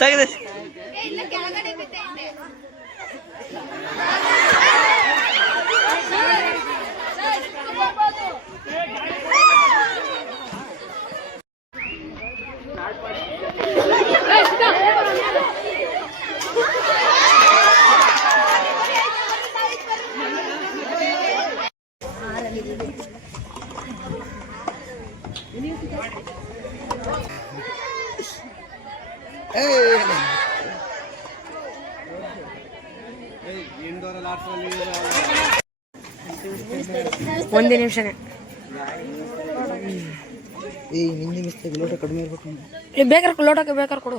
ತೆಗೆದ ಒಂದೇ ನಿಮಿಷನೇ ಏಯ್ ನಿನ್ನ ಮಿಸ್ಟೇಕ್ ಲೋಟ ಕಡಿಮೆ ಇರಬೇಕು ಏ ಬೇಕಾರೆ ಲೋಟಕ್ಕೆ ಬೇಕಾರೆ ಕೊಡು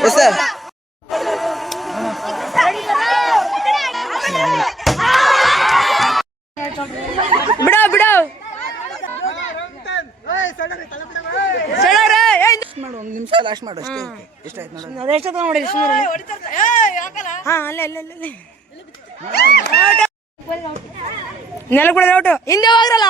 ಎಸ್ ಸರ್ ಬಿಡೋ ಬಿಡೋ ಸೆಳವ್ರೆ, ಏ, ಇಂದ- ಮಾಡು ಒಂದು ನಿಮಿಷ ಲಾಸ್ಟ್ ಮಾಡು ಅಷ್ಟೇ ಎಷ್ಟಾಯ್ತು ನೋಡು ಅದೆಷ್ಟೊತ್ತ ನೋಡಿರಿ ಸುಮ್ಮನೆ ಹಾ ಅಲ್ಲೇ ಅಲ್ಲೇ ಅಲ್ಲೇ ಅಲ್ಲೇ ನೆಲ ಕೂಡ ಔಟು ಹಿಂದೆ ಹೋಗ್ರಲ್ಲ.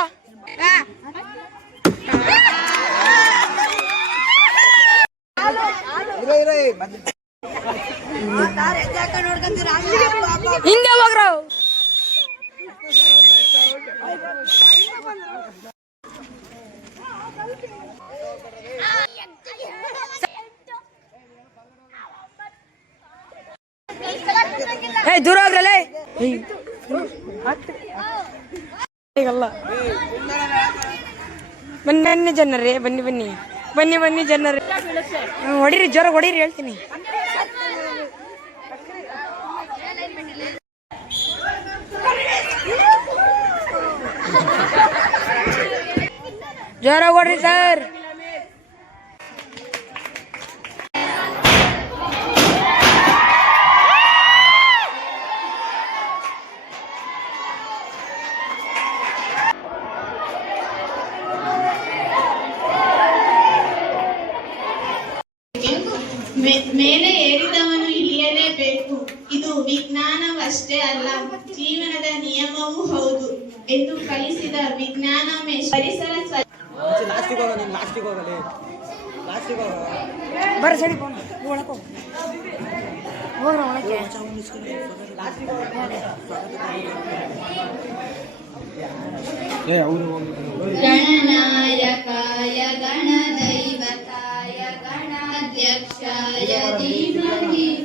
ಹಿಂದೆ ಹೋಗ್ರ. ಏ ದೂರ ಹೋಗ್ರಲ್ಲ ಈಗಲ್ಲ ಬನ್ನಿ ಬನ್ನಿ ಜನರೇ, ಬನ್ನಿ ಬನ್ನಿ. ಬನ್ನಿ ಬನ್ನಿ ಜನರೇ. ಹೊಡೀರಿ, ಜ್ವರ ಹೊಡೀರಿ, ಹೇಳ್ತೀನಿ. ಜ್ವರ ಹೊಡ್ರಿ ಸರ್. ಮೇಲೆ ಏರಿದವನು ಇಳಿಯಲೇಬೇಕು. ಇದು ವಿಜ್ಞಾನವಷ್ಟೇ ಅಲ್ಲ ಜೀವನದ ನಿಯಮವೂ ಹೌದು ಎಂದು ಕಲಿಸಿದ ವಿಜ್ಞಾನ ಪರಿಸರ ಗಣನಾಯಕಾಯ ಲಾಸ್ಟಿಗೆ रक्षाय धीमहि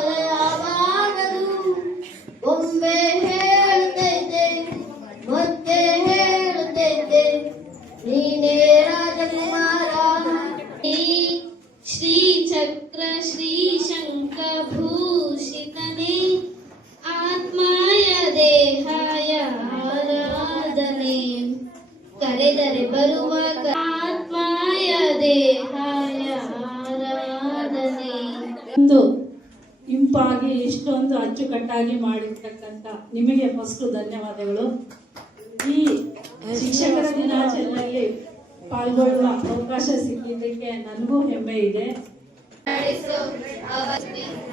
Hallelujah. ಇಂಪಾಗಿ ಇಷ್ಟೊಂದು ಅಚ್ಚುಕಟ್ಟಾಗಿ ಮಾಡಿರ್ತಕ್ಕಂಥ ನಿಮಗೆ ಫಸ್ಟ್ ಧನ್ಯವಾದಗಳು. ಈ ಶಿಕ್ಷಕರ ದಿನಾಚರಣೆಯಲ್ಲಿ ಪಾಲ್ಗೊಳ್ಳುವ ಅವಕಾಶ ಸಿಕ್ಕಿದ್ದಕ್ಕೆ ನನಗೂ ಹೆಮ್ಮೆ ಇದೆ.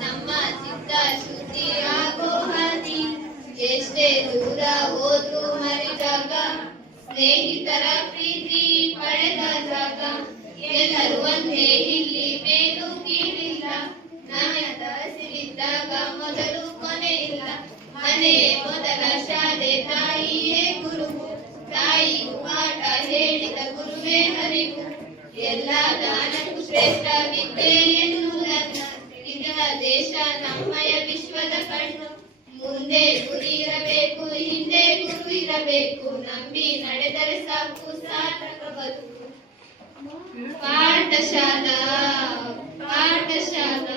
ನಮ್ಮ ಚಿತ್ತ ಶುದ್ಧಿಯಾಗೋ ಹಾದಿ ಎಷ್ಟೇ ದೂರ ಹೋದ್ರು ಮರೆದಾಗ, ಸ್ನೇಹಿತರ ಪ್ರೀತಿ ಪಡೆದ ಜಾಗ, ಎಲ್ಲರೂ ಒಂದೇ ಇಲ್ಲಿ ಮೇಲು ಕೀಳಿಲ್ಲ. ಸಿರಿದ್ದಾಗ ಮೊದಲು ಕೊನೆ ಇಲ್ಲ ಮನೆ ಮೊದಲ ಶಾಲೆ ತಾಯಿಯೇ ಗುರು. ತಾಯಿ ಪಾಠ ಹೇಳಿದ ಗುರುವೇ ಹರಿವು. ಎಲ್ಲ ದಾನಕ್ಕೂ ಶ್ರೇಷ್ಠ ವಿದ್ಯೆ ಎನ್ನುವುದನ್ನ ತಿಳಿದ ದೇಶ ನಮ್ಮಯ ವಿಶ್ವದ ಕಣ್ಣು. ಮುಂದೆ ಗುರಿ ಇರಬೇಕು, ಹಿಂದೆ ಗುರು ಇರಬೇಕು. ನಂಬಿ ನಡೆದರೆ ಸಾಕು, ಸಾರ್ಥಕ ಬದುಕು. ಪಾಠಶಾಲಾ ಪಾಠಶಾಲಾ.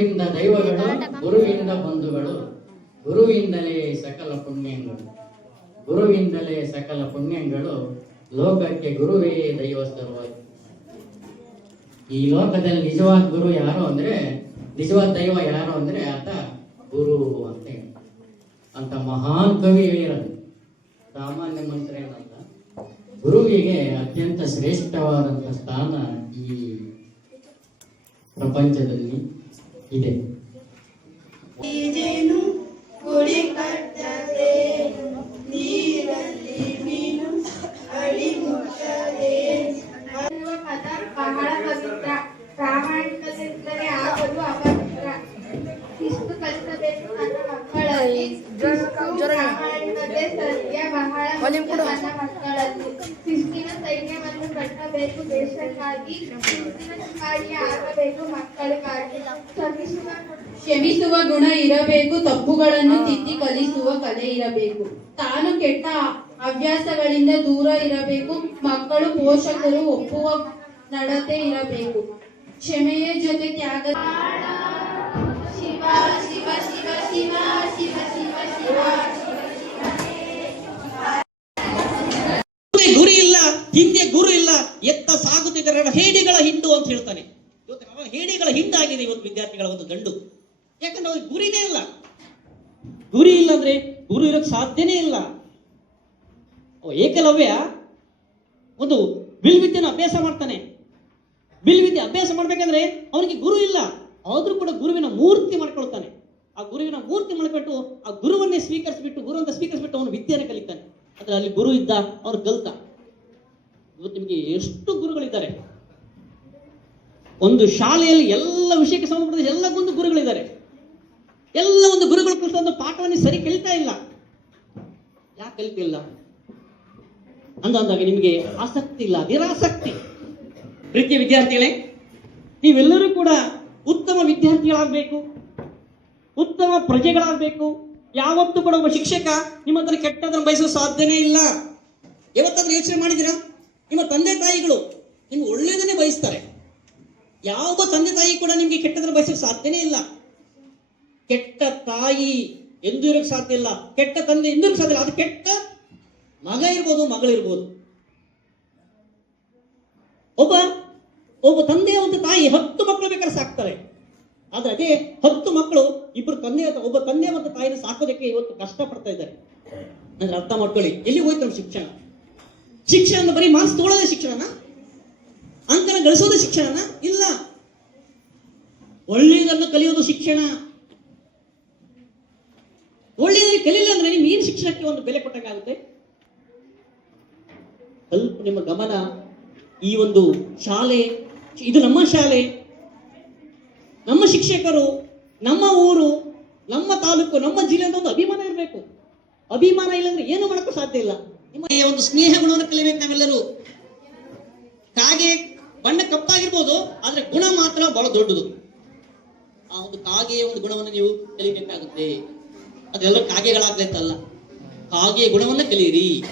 ಗುರುವಿಂದ ದೈವಗಳು, ಗುರುವಿಂದ ಬಂಧುಗಳು, ಗುರುವಿಂದಲೇ ಸಕಲ ಪುಣ್ಯಗಳು. ಗುರುವಿಂದಲೇ ಸಕಲ ಪುಣ್ಯಗಳು, ಲೋಕಕ್ಕೆ ಗುರುವೇ ದೈವ ಸರ್ವಾಗಿ ಈ ಲೋಕದಲ್ಲಿ ನಿಜವಾದ ಗುರು ಯಾರು ಅಂದ್ರೆ, ನಿಜವಾದ ದೈವ ಯಾರು ಅಂದ್ರೆ ಆತ ಗುರು ಅಂತ. ಅಂತ ಮಹಾನ್ ಕವಿ ಹೇಳಿರೋದು. ಸಾಮಾನ್ಯ ಮಂತ್ರ ಏನಂತ? ಗುರುವಿಗೆ ಅತ್ಯಂತ ಶ್ರೇಷ್ಠವಾದಂಥ ಸ್ಥಾನ ಈ ಪ್ರಪಂಚದಲ್ಲಿ ಇದೆ ಪದ ತಾನು ಕೆಟ್ಟ ಹವ್ಯಾಸಗಳಿಂದ ದೂರ ಇರಬೇಕು, ಮಕ್ಕಳು ಪೋಷಕರು ಒಪ್ಪುವ ನಡತೆ ಇರಬೇಕು. ಕ್ಷಮೆಯ ಜೊತೆ ತ್ಯಾಗ ಗುರಿ ಇಲ್ಲ, ಹಿಂದೆ ಗುರು ಇಲ್ಲ, ಎತ್ತ ಸಾಗುತ್ತಿದ್ದರೆ ಹೇಡಿಗಳ ಹಿಂಡು ಅಂತ ಹೇಳ್ತಾನೆ. ಹೇಡಿಗಳ ಹಿಂಡಾಗಿದೆ ಇವತ್ತು ವಿದ್ಯಾರ್ಥಿಗಳ ಒಂದು ಗಂಡು. ಯಾಕಂದ್ರೆ ಗುರಿನೇ ಇಲ್ಲ. ಗುರಿ ಇಲ್ಲ ಅಂದ್ರೆ ಗುರು ಇರೋಕ್ಕೆ ಸಾಧ್ಯನೇ ಇಲ್ಲ. ಏಕಲವ್ಯ ಒಂದು ಬಿಲ್ವಿದ್ಯೆಯನ್ನು ಅಭ್ಯಾಸ ಮಾಡ್ತಾನೆ. ಬಿಲ್ವಿದ್ಯೆ ಅಭ್ಯಾಸ ಮಾಡಬೇಕಂದ್ರೆ ಅವನಿಗೆ ಗುರು ಇಲ್ಲ. ಆದರೂ ಕೂಡ ಗುರುವಿನ ಮೂರ್ತಿ ಮಾಡ್ಕೊಳ್ತಾನೆ. ಆ ಗುರುವಿನ ಮೂರ್ತಿ ಮಾಡಿಬಿಟ್ಟು ಆ ಗುರುವನ್ನೇ ಸ್ವೀಕರಿಸಿಬಿಟ್ಟು ಗುರು ಅಂತ ಸ್ವೀಕರಿಸಿಬಿಟ್ಟು ಅವನು ವಿದ್ಯೆಯನ್ನು ಕಲಿತಾನೆ. ಆದರೆ ಅಲ್ಲಿ ಗುರು ಇದ್ದ ಅವನು ಕಲ್ತ ಇವತ್ತು ನಿಮಗೆ ಎಷ್ಟು ಗುರುಗಳಿದ್ದಾರೆ. ಒಂದು ಶಾಲೆಯಲ್ಲಿ ಎಲ್ಲ ವಿಷಯಕ್ಕೆ ಸಂಬಂಧಪಟ್ಟ ಎಲ್ಲ ಒಂದು ಗುರುಗಳಿದ್ದಾರೆ. ಎಲ್ಲ ಒಂದು ಗುರುಗಳು ಕುರಿತು ಒಂದು ಪಾಠವನ್ನು ಸರಿ ಕಲಿತಾ ಇಲ್ಲ. ಯಾಕೆ ಕಲಿತಿಲ್ಲ? ಅಂದ ಅಂದಾಗ ನಿಮಗೆ ಆಸಕ್ತಿ ಇಲ್ಲ, ನಿರಾಸಕ್ತಿ. ಪ್ರೀತಿಯ ವಿದ್ಯಾರ್ಥಿಗಳೇ, ನೀವೆಲ್ಲರೂ ಕೂಡ ಉತ್ತಮ ವಿದ್ಯಾರ್ಥಿಗಳಾಗಬೇಕು, ಉತ್ತಮ ಪ್ರಜೆಗಳಾಗಬೇಕು. ಯಾವತ್ತೂ ಕೂಡ ಒಬ್ಬ ಶಿಕ್ಷಕ ನಿಮ್ಮ ಹತ್ರ ಕೆಟ್ಟದನ್ನು ಬಯಸೋ ಸಾಧ್ಯನೇ ಇಲ್ಲ. ಯಾವತ್ತಾದ್ರೂ ಯೋಚನೆ ಮಾಡಿದಿರಾ ನಿಮ್ಮ ತಂದೆ ತಾಯಿಗಳು ನಿಮ್ಗೆ ಒಳ್ಳೆಯದನ್ನೇ ಬಯಸ್ತಾರೆ. ಯಾವ ತಂದೆ ತಾಯಿ ಕೂಡ ನಿಮಗೆ ಕೆಟ್ಟದನ್ನು ಬಯಸೋ ಸಾಧ್ಯನೇ ಇಲ್ಲ. ಕೆಟ್ಟ ತಾಯಿ ಎಂದೂ ಇರೋಕ್ಕೆ ಸಾಧ್ಯ ಇಲ್ಲ. ಕೆಟ್ಟ ತಂದೆ ಎಂದೂ ಸಾಧ್ಯ ಇಲ್ಲ. ಅದು ಕೆಟ್ಟ ಮಗ ಇರ್ಬೋದು ಮಗಳಿರ್ಬೋದು ಒಬ್ಬ ಒಬ್ಬ ತಂದೆ ಒಂದು ತಾಯಿ ಹತ್ತು ಮಕ್ಕಳು ಬೇಕಾದ್ರೆ ಸಾಕ್ತಾರೆ. ಆದ್ರೆ ಅದೇ ಹತ್ತು ಮಕ್ಕಳು ಇಬ್ಬರು ತಂದೆ ಒಬ್ಬ ತಂದೆ ಮತ್ತು ತಾಯಿನ ಸಾಕೋದಕ್ಕೆ ಇವತ್ತು ಕಷ್ಟ ಪಡ್ತಾ ಇದ್ದಾರೆ. ಅಂದ್ರೆ ಅರ್ಥ ಮಾಡ್ಕೊಳ್ಳಿ. ಎಲ್ಲಿ ಹೋಯ್ತು ನಮ್ಮ ಶಿಕ್ಷಣ? ಶಿಕ್ಷಣ ಬರೀ ಮಾರ್ಕ್ಸ್ ತಗೊಳ್ಳೋದೇ ಶಿಕ್ಷಣನ? ಅಂಕನ ಗಳಿಸೋದೇ ಶಿಕ್ಷಣನ? ಇಲ್ಲ. ಒಳ್ಳೆಯದನ್ನು ಕಲಿಯೋದು ಶಿಕ್ಷಣ. ಒಳ್ಳೆಯದನ್ನು ಕಲಿಲ್ಲ ಅಂದ್ರೆ ನಿಮ್ಗೆ ಏನು ಶಿಕ್ಷಣಕ್ಕೆ ಒಂದು ಬೆಲೆ ಕೊಟ್ಟಂಗಾಗುತ್ತೆ? ಸ್ವಲ್ಪ ನಿಮ್ಮ ಗಮನ ಈ ಒಂದು ಶಾಲೆ, ಇದು ನಮ್ಮ ಶಾಲೆ. ನಮ್ಮ ಶಿಕ್ಷಕರು, ನಮ್ಮ ಊರು, ನಮ್ಮ ತಾಲೂಕು, ನಮ್ಮ ಜಿಲ್ಲೆ ಅಂತ ಒಂದು ಅಭಿಮಾನ ಇರಬೇಕು. ಅಭಿಮಾನ ಇಲ್ಲಂದ್ರೆ ಏನು ಮಾಡಕ್ಕೂ ಸಾಧ್ಯ ಇಲ್ಲ. ನಿಮ್ಮ ಈ ಒಂದು ಸ್ನೇಹ ಗುಣವನ್ನು ಕಲಿಬೇಕು ನಾವೆಲ್ಲರೂ. ಕಾಗೆ, ಬಣ್ಣ ಕಪ್ಪಾಗಿರ್ಬೋದು, ಆದ್ರೆ ಗುಣ ಮಾತ್ರ ಬಹಳ ದೊಡ್ಡದು. ಆ ಒಂದು ಕಾಗೆಯ ಒಂದು ಗುಣವನ್ನು ನೀವು ಕಲಿಬೇಕಾಗುತ್ತೆ. ಅದೆಲ್ಲ ಕಾಗೆಗಳಾಗ್ಲೈತಲ್ಲ. ಕಾಗೆ ಗುಣವನ್ನ ಕಲಿಯಿರಿ.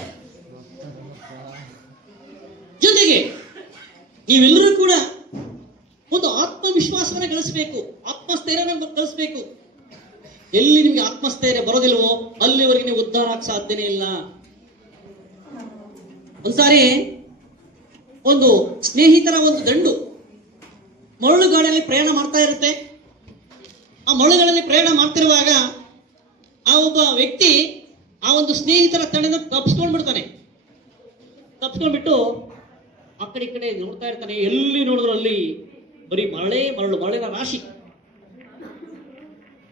ಜೊತೆಗೆ ನೀವೆಲ್ಲರೂ ಕೂಡ ಒಂದು ಆತ್ಮವಿಶ್ವಾಸವನ್ನು ಗಳಿಸಬೇಕು. ಆತ್ಮಸ್ಥೈರ್ಯನ ಗಳಿಸಬೇಕು. ಎಲ್ಲಿ ನಿಮ್ಗೆ ಆತ್ಮಸ್ಥೈರ್ಯ ಬರೋದಿಲ್ವೋ, ಅಲ್ಲಿವರೆಗೆ ನೀವು ಉದ್ಧಾರ ಆಗ ಸಾಧ್ಯನೇ ಇಲ್ಲ. ಒಂದ್ಸಾರಿ ಒಂದು ಸ್ನೇಹಿತರ ಒಂದು ದಂಡು ಮರಳುಗಾಡಲ್ಲಿ ಪ್ರಯಾಣ ಮಾಡ್ತಾ ಇರುತ್ತೆ. ಆ ಮರಳುಗಳಲ್ಲಿ ಪ್ರಯಾಣ ಮಾಡ್ತಿರುವಾಗ ಆ ಒಬ್ಬ ವ್ಯಕ್ತಿ ಆ ಒಂದು ಸ್ನೇಹಿತರ ತಂಡದ ತಪ್ಸ್ಕೊಂಡ್ಬಿಡ್ತಾನೆ. ತಪ್ಸ್ಕೊಂಡ್ಬಿಟ್ಟು ಆ ಕಡೆ ಈ ಕಡೆ ನೋಡ್ತಾ ಇರ್ತಾನೆ. ಎಲ್ಲಿ ನೋಡಿದ್ರು ಅಲ್ಲಿ ಬರೀ ಮಳೆ ಮರಳು ಮಳೆನ ರಾಶಿ.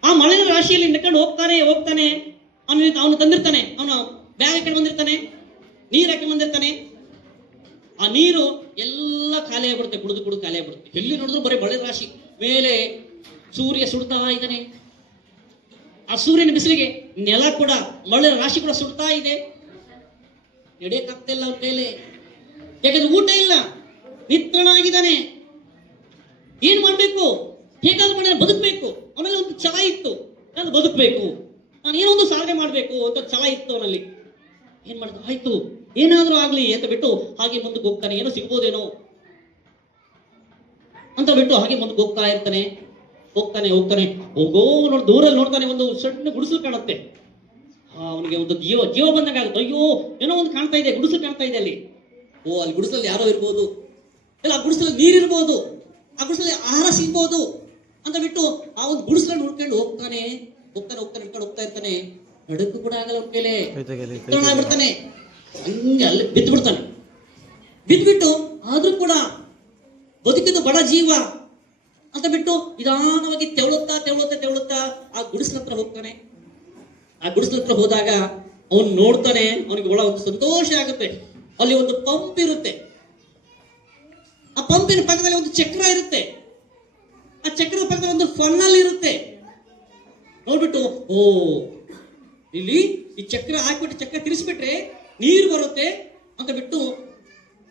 ಆ ಮಳೆನ ರಾಶಿಯಲ್ಲಿ ನಡ್ಕೊಂಡು ಹೋಗ್ತಾನೆ ಹೋಗ್ತಾನೆ. ಅವನು ಅವನು ತಂದಿರ್ತಾನೆ. ಅವನು ಬ್ಯಾಗ್ ಹಾಕೊಂಡು ಬಂದಿರ್ತಾನೆ, ನೀರು ಹಾಕೊಂಡು ಬಂದಿರ್ತಾನೆ. ಆ ನೀರು ಎಲ್ಲ ಖಾಲಿ ಆಗ್ಬಿಡುತ್ತೆ, ಕುಡಿದು ಕುಡಿದು ಖಾಲಿ ಆಗ್ಬಿಡುತ್ತೆ. ಎಲ್ಲಿ ನೋಡಿದ್ರು ಬರೀ ಮಳೆ ರಾಶಿ. ಮೇಲೆ ಸೂರ್ಯ ಸುಡ್ತಾ ಇದ್ದಾನೆ. ಆ ಸೂರ್ಯನ ಬಿಸಿಲಿಗೆ ನೆಲ ಕೂಡ ಮಳೆ ರಾಶಿ ಕೂಡ ಸುಡ್ತಾ ಇದೆ. ನಡೆಯಕ್ಕಾಗ್ತಿಲ್ಲ ಅವ್ರ ಮೇಲೆ. ಯಾಕಂದ್ರೆ ಊಟ ಇಲ್ಲ. ನಿತ್ರಣ ಆಗಿದ್ದಾನೆ ಏನ್ ಮಾಡ್ಬೇಕು? ಹೇಗಾದ್ರೂ ಮಾಡಿ ನಾನು ಬದುಕಬೇಕು. ಅವನಲ್ಲಿ ಒಂದು ಛಲ ಇತ್ತು. ನಾನು ಬದುಕಬೇಕು. ನಾನು ಏನೋ ಒಂದು ಸಾಧನೆ ಮಾಡಬೇಕು ಅಂತ ಛಲ ಇತ್ತು ಅವನಲ್ಲಿ. ಏನ್ ಮಾಡಿದ್ರು? ಆಯ್ತು. ಏನಾದ್ರೂ ಆಗ್ಲಿ ಅಂತ ಬಿಟ್ಟು ಹಾಗೆ ಮುಂದಕ್ಕೆ ಹೋಗ್ತಾನೆ. ಏನೋ ಸಿಗ್ಬೋದೇನೋ ಅಂತ ಬಿಟ್ಟು ಹಾಗೆ ಮುಂದಕ್ಕೆ ಹೋಗ್ತಾ ಇರ್ತಾನೆ. ಹೋಗ್ತಾನೆ ಹೋಗ್ತಾನೆ. ಹೋಗೋ ನೋಡಿ ದೂರಲ್ಲಿ ನೋಡ್ತಾನೆ ಒಂದು ಸಣ್ಣ ಗುಡಿಸಲು ಕಾಣುತ್ತೆ. ಅವನಿಗೆ ಒಂದು ಜೀವ ಜೀವ ಬಂದಂಗೆ ಆಗುತ್ತೆ. ಅಯ್ಯೋ ಏನೋ ಒಂದು ಕಾಣ್ತಾ ಇದೆ ಗುಡಿಸಲು ಕಾಣ್ತಾ ಇದೆ ಅಲ್ಲಿ. ಓ ಅಲ್ಲಿ ಗುಡಿಸಲಲ್ಲಿ ಯಾರೋ ಇರ್ಬೋದು. ಇಲ್ಲ ಆ ಗುಡಿಸಲಲ್ಲಿ ನೀರಿರ್ಬೋದು ಆ ಗುಡಿಸಲಲ್ಲಿ ಆಹಾರ ಸಿಗ್ಬೋದು ಅಂತ ಬಿಟ್ಟು ಆ ಒಂದು ಗುಡಿಸಲನ್ನು ಹುಡ್ಕೊಂಡು ಹೋಗ್ತಾನೆ ಹೋಗ್ತಾನೆ ಹೋಗ್ತಾನೆ ಹಿಡ್ಕೊಂಡು ಹೋಗ್ತಾ ಇರ್ತಾನೆ. ನಡಕ್ಕೂ ಕೂಡ ಆಗಲ್ಲ ಅವ್ರ ಮೇಲೆ. ಬಿಡ್ತಾನೆ ಹಂಗೆ ಅಲ್ಲಿ ಬಿದ್ದು ಬಿಡ್ತಾನೆ ಬಿದ್ದುಬಿಟ್ಟು ಆದ್ರೂ ಕೂಡ ಬದುಕಿದ್ದು ಬಡ ಜೀವ. ಬಿಟ್ಟು ನಿಧಾನವಾಗಿ ತೆವಳುತ್ತಾ ತೆವಳುತ್ತಾ ತೆವಳುತ್ತಾ ಆ ಗುಡಿಸಲ ಹತ್ರ ಹೋಗ್ತಾನೆ. ಆ ಗುಡಿಸಲ ಹತ್ರ ಹೋದಾಗ ಅವನು ನೋಡ್ತಾನೆ, ಅವನಿಗೆ ಒಳ ಒಂದು ಸಂತೋಷ ಆಗುತ್ತೆ. ಅಲ್ಲಿ ಒಂದು ಪಂಪ್ ಇರುತ್ತೆ. ಆ ಪಂಪಿನ ಪಕ್ಕದಲ್ಲಿ ಒಂದು ಚಕ್ರ ಇರುತ್ತೆ. ಆ ಚಕ್ರದ ಪಕ್ಕದಲ್ಲಿ ಒಂದು ಫನ್ನಲ್ ಇರುತ್ತೆ. ನೋಡ್ಬಿಟ್ಟು, ಓ, ಇಲ್ಲಿ ಈ ಚಕ್ರ ಹಾಕಿಬಿಟ್ಟು ಚಕ್ರ ತಿರ್ಸ್ಬಿಟ್ರೆ ನೀರು ಬರುತ್ತೆ ಅಂತ ಬಿಟ್ಟು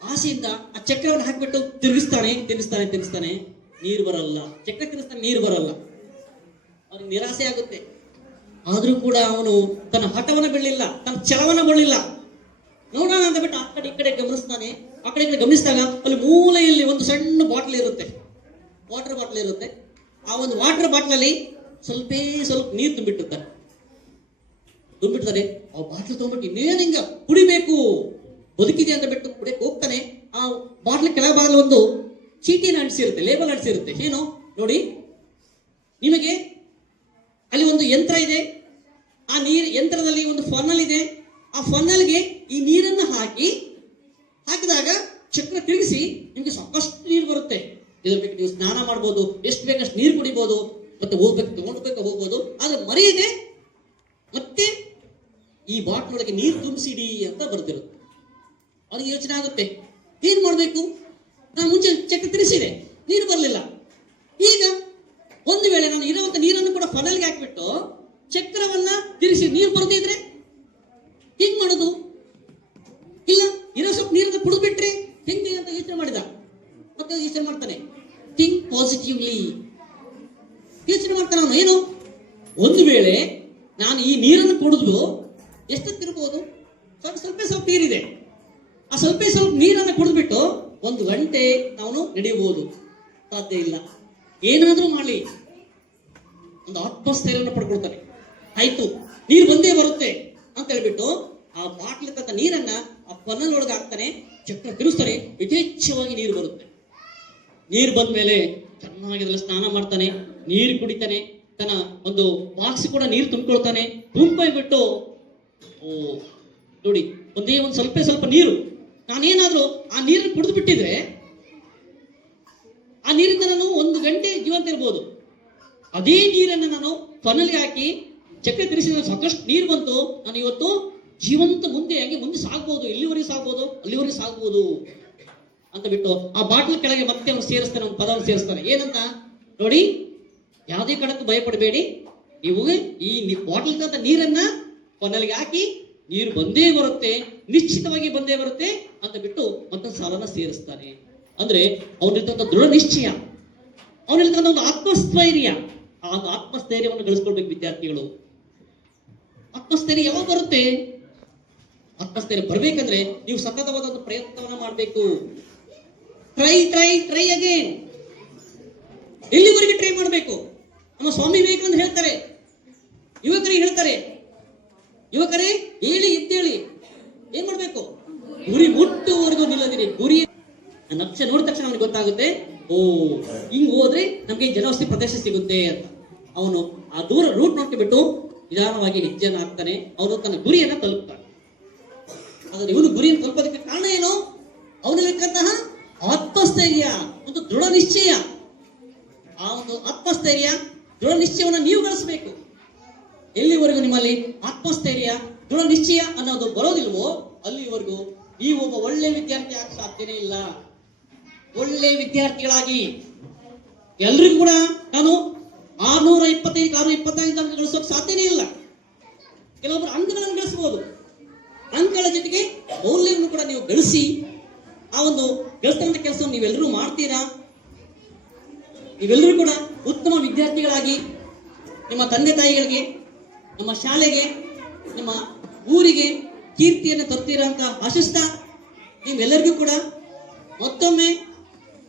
ಆಸೆಯಿಂದ ಆ ಚಕ್ರವನ್ನು ಹಾಕಿಬಿಟ್ಟು ತಿರುಗಿಸ್ತಾನೆ ತಿನ್ನಿಸ್ತಾನೆ ತಿರುಗಿಸ್ತಾನೆ. ನೀರು ಬರಲ್ಲ ಚಕ್ರ ತಿನ್ನಿಸ್ತಾನೆ ನೀರು ಬರಲ್ಲ. ಅವನಿಗೆ ನಿರಾಸೆ ಆಗುತ್ತೆ. ಆದ್ರೂ ಕೂಡ ಅವನು ತನ್ನ ಹಠವನ್ನು ಬಿಡಲಿಲ್ಲ, ತನ್ನ ಛಲವನ್ನ ಬಿಡಲಿಲ್ಲ. ನೋಡೋಣ ಅಂತ ಬಿಟ್ಟು ಆ ಕಡೆ ಈ ಕಡೆ ಗಮನಿಸ್ತಾನೆ. ಆ ಕಡೆ ಈ ಕಡೆ ಗಮನಿಸಿದಾಗ ಅಲ್ಲಿ ಮೂಲೆಯಲ್ಲಿ ಒಂದು ಸಣ್ಣ ಬಾಟ್ಲ್ ಇರುತ್ತೆ. ವಾಟರ್ ಬಾಟ್ಲ್ ಇರುತ್ತೆ. ಆ ಒಂದು ವಾಟರ್ ಬಾಟ್ಲಲ್ಲಿ ಸ್ವಲ್ಪೇ ಸ್ವಲ್ಪ ನೀರು ತುಂಬಿಟ್ಟಿರ್ತಾರೆ ತುಂಬಿಡ್ತಾರೆ ಆ ಬಾಟ್ಲ್ ತೊಗೊಂಡ್ಬಿಟ್ಟು ಇನ್ನೇನು ಹಿಂಗ ಕುಡಿಬೇಕು, ಬದುಕಿದೆ ಅಂತ ಬಿಟ್ಟು ಕುಡಿಯಕ್ಕೆ ಹೋಗ್ತಾನೆ. ಆ ಬಾಟ್ಲ್ ಕೆಳಭಾಗದಲ್ಲಿ ಒಂದು ಚೀಟಿನ ಅಂಟಿಸಿರುತ್ತೆ ಲೇಬಲ್ ಅಂಟಿಸಿರುತ್ತೆ ಏನು? ನೋಡಿ. ನಿಮಗೆ ಅಲ್ಲಿ ಒಂದು ಯಂತ್ರ ಇದೆ. ಆ ನೀರು ಯಂತ್ರದಲ್ಲಿ ಒಂದು ಫನ್ನಲ್ ಇದೆ. ಆ ಫನ್ನಲ್ಗೆ ಈ ನೀರನ್ನ ಹಾಕಿ, ಹಾಕಿದಾಗ ಚಕ್ರ ತಿರುಗಿಸಿ ನಿಮಗೆ ಸಾಕಷ್ಟು ನೀರು ಬರುತ್ತೆ. ಇದ್ರ ಬೇಕು ನೀವು ಸ್ನಾನ ಮಾಡ್ಬೋದು, ಎಷ್ಟು ಬೇಕಷ್ಟು ನೀರು ಕುಡಿಬೋದು, ಮತ್ತೆ ಹೋಗ್ಬೇಕು, ತಗೊಂಡ್ಬೇಕು, ಹೋಗ್ಬೋದು. ಆದ್ರೆ ಇದೆ ಮತ್ತೆ ಈ ಬಾಟ್ಲೊಳಗೆ ನೀರು ತುಂಬಿಸಿಡಿ ಅಂತ ಬರ್ತಿರುತ್ತೆ ಅವ್ರಿಗೆ ಯೋಚನೆ ಆಗುತ್ತೆ. ಏನ್ ಮಾಡ್ಬೇಕು? ನಾನು ಮುಂಚೆ ಚಕ್ರ ತಿರ್ಸಿದೆ. ನೀರು ಬರಲಿಲ್ಲ. ಈಗ ಒಂದು ವೇಳೆ ನಾನು ಇರುವಂತ ನೀರನ್ನು ಕೂಡ ಫನಲ್ಗೆ ಹಾಕಿಬಿಟ್ಟು ಚಕ್ರವನ್ನ ತಿರುಗಿಸಿ ನೀರು ಬರದೇ ಇದ್ರೆ ಹೆಂಗ್ ಮಾಡೋದು ಇಲ್ಲ ಇರೋ ಸ್ವಲ್ಪ ನೀರನ್ನು ಕುಡಿದ್ಬಿಟ್ರೆ ಹೆಂಗೆ ಅಂತ ಯೋಚನೆ ಮಾಡಿದ ಮತ್ತೆ ಯೋಚನೆ ಮಾಡ್ತಾನೆ ಥಿಂಕ್ ಪಾಸಿಟಿವ್ಲಿ ಯೋಚನೆ ಮಾಡ್ತಾನೆ ಅವನು ಏನು ಒಂದು ವೇಳೆ ನಾನು ಈ ನೀರನ್ನು ಕುಡಿದು ಎಷ್ಟೊತ್ತಿರ್ಬೋದು ಸ್ವಲ್ಪ ಸ್ವಲ್ಪ ಸ್ವಲ್ಪ ನೀರಿದೆ ಆ ಸ್ವಲ್ಪ ಸ್ವಲ್ಪ ನೀರನ್ನು ಕುಡಿದ್ಬಿಟ್ಟು ಒಂದು ಗಂಟೆ ಅವನು ನಡೆಯಬಹುದು ಸಾಧ್ಯ ಇಲ್ಲ. ಏನಾದ್ರೂ ಮಾಡಲಿ. ಒಂದು ಆತ್ಮಸ್ಥೈರ್ಯವನ್ನು ಪಡ್ಕೊಳ್ತಾನೆ ಆಯ್ತು, ನೀರು ಬಂದೇ ಬರುತ್ತೆ ಅಂತ ಹೇಳ್ಬಿಟ್ಟು ಆ ಬಾಟ್ಲಿ ತಕ್ಕ ನೀರನ್ನ ಆ ಪನ್ನಲ್ ಒಳಗೆ ಹಾಕ್ತಾನೆ, ಚಕ್ರ ತಿರುಸ್ತಾರೆ, ಯಥೇಚ್ಛವಾಗಿ ನೀರು ಬರುತ್ತೆ. ನೀರು ಬಂದ ಮೇಲೆ ಚೆನ್ನಾಗಿ ಅದ್ರಲ್ಲಿ ಸ್ನಾನ ಮಾಡ್ತಾನೆ, ನೀರು ಕುಡಿತಾನೆ, ತನ್ನ ಒಂದು ಬಾಕ್ಸ್ ಕೂಡ ನೀರು ತುಂಬಿಕೊಳ್ತಾನೆ ತುಂಬಿಬಿಟ್ಟು ಓ, ನೋಡಿ, ಒಂದೇ ಒಂದು ಸ್ವಲ್ಪ ಸ್ವಲ್ಪ ನೀರು. ನಾನೇನಾದ್ರೂ ಆ ನೀರನ್ನು ಕುಡಿದು ಬಿಟ್ಟಿದ್ರೆ ಆ ನೀರಿಂದ ನಾನು ಒಂದು ಗಂಟೆ ಜೀವಂತ ಇರ್ಬೋದು. ಅದೇ ನೀರನ್ನು ನಾನು ಫನಲ್ಲಿ ಹಾಕಿ ಚಕ್ರೆ ತಿರುಗಿಸಿದ ಸಾಕಷ್ಟು ನೀರು ಬಂತು. ನಾನು ಇವತ್ತು ಜೀವಂತ ಮುಂದೆ ಹಂಗೆ ಮುಂದೆ ಸಾಗ್ಬೋದು. ಎಲ್ಲಿವರೆಗೆ ಸಾಗ್ಬೋದು? ಅಲ್ಲಿವರೆಗೆ ಸಾಗ್ಬೋದು ಅಂತ ಬಿಟ್ಟು ಆ ಬಾಟ್ಲ್ ಕೆಳಗೆ ಮತ್ತೆ ಅವ್ರು ಸೇರಿಸ್ತಾನೆ ಒಂದು ಪದವನ್ನು ಸೇರಿಸ್ತಾನೆ ಏನಂತ? ನೋಡಿ, ಯಾವುದೇ ಕಣಕ್ಕೂ ಭಯಪಡಬೇಡಿ. ನೀವು ಈ ಬಾಟಲ್ ನೀರನ್ನ ಫನಲ್ಗೆ ಹಾಕಿ ನೀರು ಬಂದೇ ಬರುತ್ತೆ, ನಿಶ್ಚಿತವಾಗಿ ಬಂದೇ ಬರುತ್ತೆ ಅಂತ ಬಿಟ್ಟು ಮತ್ತೊಂದು ಸಾಲನ ಸೇರಿಸ್ತಾನೆ ಅಂದ್ರೆ ಅವನಿರ್ತಕ್ಕಂಥ ದೃಢ ನಿಶ್ಚಯ ಅವನಿರ್ತಕ್ಕಂಥ ಒಂದು ಆತ್ಮಸ್ಥೈರ್ಯ. ಆ ಒಂದು ಆತ್ಮಸ್ಥೈರ್ಯವನ್ನು ಗಳಿಸ್ಕೊಳ್ಬೇಕು ವಿದ್ಯಾರ್ಥಿಗಳು. ಆತ್ಮಸ್ಥೈರ್ಯ ಯಾವಾಗ ಬರುತ್ತೆ? ಆತ್ಮಸ್ಥೈರ್ಯ ಬರಬೇಕಂದ್ರೆ ನೀವು ಸತತವಾದ ಒಂದು ಪ್ರಯತ್ನವನ್ನ ಮಾಡಬೇಕು. ಟ್ರೈ ಟ್ರೈ ಟ್ರೈ ಅಗೇನ್ ಎಲ್ಲಿವರೆಗೆ ಟ್ರೈ ಮಾಡಬೇಕು? ನಮ್ಮ ಸ್ವಾಮಿ ವಿವೇಕಾನಂದ ಹೇಳ್ತಾರೆ. ಯುವಕರಿಗೆ ಹೇಳ್ತಾರೆ. ಯುವಕರೇ, ಹೇಳಿ ಎದ್ದೇಳಿ. ಏನ್ ಮಾಡ್ಬೇಕು? ಗುರಿ ಮುಟ್ಟುವರೆಗೂ ನಿಲ್ಲದಿರಿ. ಗುರಿ ಆ ನಕ್ಷ ನೋಡಿದ ತಕ್ಷಣ ಅವನಿಗೆ ಗೊತ್ತಾಗುತ್ತೆ, ಓ, ಹಿಂಗ್ ಹೋದ್ರೆ ನಮ್ಗೆ ಜನವಸ್ತಿ ಪ್ರದೇಶ ಸಿಗುತ್ತೆ ಅಂತ. ಅವನು ಆ ದೂರ ರೂಟ್ ನೋಡ್ಕೊಂಡ್ಬಿಟ್ಟು ನಿಧಾನವಾಗಿ ಹೆಜ್ಜೆಯನ್ನು ಹಾಕ್ತಾನೆ ಅವನು ತನ್ನ ಗುರಿಯನ್ನ ತಲುಪ್ತಾನೆ. ಆದರೆ ಇವನು ಗುರಿಯನ್ನು ತಲುಪೋದಕ್ಕೆ ಕಾರಣ ಏನು? ಅವನಿರ್ತಕ್ಕಂತಹ ಆತ್ಮಸ್ಥೈರ್ಯ ಒಂದು ದೃಢ ನಿಶ್ಚಯ. ಆ ಒಂದು ಆತ್ಮಸ್ಥೈರ್ಯ, ದೃಢ ನಿಶ್ಚಯವನ್ನು ನೀವು ಗಳಿಸಬೇಕು. ಎಲ್ಲಿವರೆಗೂ ನಿಮ್ಮಲ್ಲಿ ಆತ್ಮಸ್ಥೈರ್ಯ, ದೃಢ ನಿಶ್ಚಯ ಅನ್ನೋದು ಬರೋದಿಲ್ವೋ, ಅಲ್ಲಿವರೆಗೂ ನೀವು ಒಬ್ಬ ಒಳ್ಳೆ ವಿದ್ಯಾರ್ಥಿ ಆಗ ಸಾಧ್ಯನೇ ಇಲ್ಲ. ಒಳ್ಳೆ ವಿದ್ಯಾರ್ಥಿಗಳಾಗಿ ಎಲ್ರಿಗೂ ಕೂಡ ನಾನು ಆರ್ನೂರ ಇಪ್ಪತ್ತೈದು ಆರ್ನೂರ ಇಪ್ಪತ್ತೈದು ಅಂಕ ಗಳಿಸೋಕೆ ಸಾಧ್ಯನೇ ಇಲ್ಲ. ಕೆಲವೊಬ್ಬರು ಅಂಕಗಳನ್ನು ಗಳಿಸಬಹುದು. ಅಂಕಗಳ ಜೊತೆಗೆ ಮೌಲ್ಯವನ್ನು ಕೂಡ ನೀವು ಗಳಿಸಿ, ಆ ಒಂದು ಗಳಿಸ್ತಕ್ಕಂಥ ಕೆಲಸವನ್ನು ನೀವೆಲ್ಲರೂ ಮಾಡ್ತೀರಾ? ನೀವೆಲ್ಲರೂ ಕೂಡ ಉತ್ತಮ ವಿದ್ಯಾರ್ಥಿಗಳಾಗಿ ನಿಮ್ಮ ತಂದೆ ತಾಯಿಗಳಿಗೆ, ನಮ್ಮ ಶಾಲೆಗೆ, ನಿಮ್ಮ ಊರಿಗೆ ಕೀರ್ತಿಯನ್ನು ತರ್ತೀರಾ ಅಂತ ಆಶಿಸ್ತಾ ನೀವೆಲ್ಲರಿಗೂ ಕೂಡ ಮತ್ತೊಮ್ಮೆ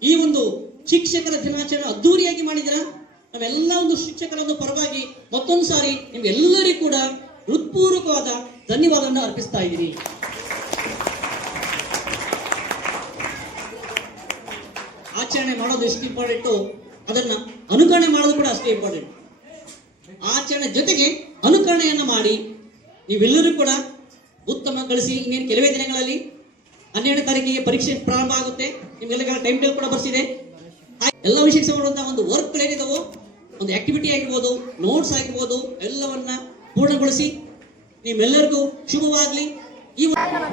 ಈ ಒಂದು ಶಿಕ್ಷಕರ ದಿನಾಚರಣೆ ಅದ್ದೂರಿಯಾಗಿ ಮಾಡಿದ್ರ ನಾವೆಲ್ಲ ಒಂದು ಶಿಕ್ಷಕರನ್ನು ಪರವಾಗಿ ಮತ್ತೊಂದು ಸಾರಿ ನಿಮ್ಗೆಲ್ಲರಿಗೂ ಕೂಡ ಹೃತ್ಪೂರ್ವಕವಾದ ಧನ್ಯವಾದವನ್ನು ಅರ್ಪಿಸ್ತಾ ಇದ್ದೀನಿ. ಆಚರಣೆ ಮಾಡೋದು ಎಷ್ಟು ಇಂಪಾರ್ಟೆಂಟು ಅದನ್ನ ಅನುಕರಣೆ ಮಾಡೋದು ಕೂಡ ಅಷ್ಟೇ ಇಂಪಾರ್ಟೆಂಟ್ ಆಚರಣೆ ಜೊತೆಗೆ ಅನುಕರಣೆಯನ್ನ ಮಾಡಿ ನೀವೆಲ್ಲರೂ ಕೂಡ ಉತ್ತಮ ಗಳಿಸಿ ಇನ್ನೇನು ಕೆಲವೇ ದಿನಗಳಲ್ಲಿ ಹನ್ನೆರಡನೇ ತಾರೀಕಿಗೆ ಪರೀಕ್ಷೆ ಪ್ರಾರಂಭ ಆಗುತ್ತೆ. ನಿಮ್ಗೆಲ್ಲ ಟೈಮ್ ಟೇಬಲ್ ಕೂಡ ಬರ್ಸಿದೆ. ಎಲ್ಲ ವಿಷಯಕ್ಕೆ ಒಂದು ವರ್ಕ್ ಏನಿದಾವೋ ಒಂದು ಆಕ್ಟಿವಿಟಿ ಆಗಿರ್ಬೋದು ನೋಟ್ಸ್ ಆಗಿರ್ಬೋದು ಎಲ್ಲವನ್ನ ಪೂರ್ಣಗೊಳಿಸಿ ನಿಮ್ಮೆಲ್ಲರಿಗೂ ಶುಭವಾಗಲಿ. ಈ ಯಾರು?